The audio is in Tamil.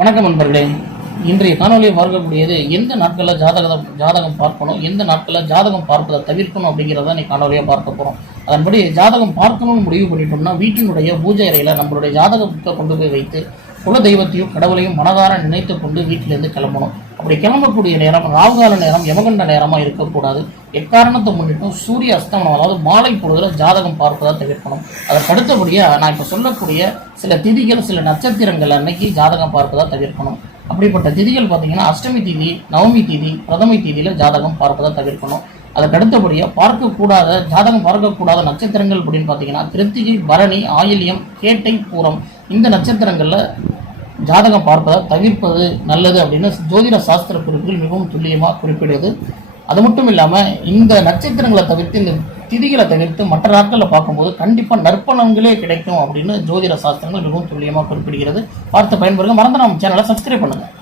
வணக்கம் நண்பர்களே. இன்றைய காணொலியை பார்க்கக்கூடியது எந்த நாட்களில் ஜாதகம் பார்க்கணும், எந்த நாட்களில் ஜாதகம் பார்ப்பதை தவிர்க்கணும் அப்படிங்கிறத நீ காணொலியாக பார்க்க போகிறோம். அதன்படி ஜாதகம் பார்க்கணும்னு முடிவு பண்ணிட்டோம்னா வீட்டினுடைய பூஜை அறையில் நம்மளுடைய ஜாதக புக்கை கொண்டு போய் வைத்து குல தெய்வத்தையும் கடவுளையும் மனதார நினைத்து கொண்டு வீட்டிலேருந்து கிளம்பணும். அப்படி கிளம்பக்கூடிய நேரம் ராகுகால நேரம், யமகண்ட நேரமாக இருக்கக்கூடாது. எக்காரணத்தை முன்னிட்டும் சூரிய அஸ்தமனம், அதாவது மாலை பொழுதுல ஜாதகம் பார்ப்பதை தவிர்க்கணும். அதற்கு அடுத்தபடியாக நான் இப்போ சொல்லக்கூடிய சில திதிகள், சில நட்சத்திரங்கள் அன்னைக்கு ஜாதகம் பார்ப்பதை தவிர்க்கணும். அப்படிப்பட்ட திதிகள் பார்த்தீங்கன்னா அஷ்டமி திதி, நவமி திதி, பிரதமை திதியில் ஜாதகம் பார்ப்பதை தவிர்க்கணும். அதுக்கு அடுத்தபடியாக ஜாதகம் பார்க்கக்கூடாத நட்சத்திரங்கள் அப்படின்னு பார்த்தீங்கன்னா கிருத்திகை, பரணி, ஆயில்யம், கேட்டை, பூரம், இந்த நட்சத்திரங்களில் ஜாதகம் பார்ப்பதை தவிர்ப்பது நல்லது அப்படின்னு ஜோதிட சாஸ்திர குறிப்புகள் மிகவும் துல்லியமாக குறிப்பிடுது. அது மட்டும் இல்லாமல் இந்த நட்சத்திரங்களை தவிர்த்து, இந்த திதிகளை தவிர்த்து மற்ற நாட்களில் பார்க்கும்போது கண்டிப்பாக நற்பலன்களே கிடைக்கும் அப்படின்னு ஜோதிட சாஸ்திரங்கள் மிகவும் துல்லியமாக குறிப்பிடுகிறது. பார்த்து பயன்பெறுங்க. மறந்து நம்ம சேனலை சப்ஸ்கிரைப் பண்ணுங்கள்.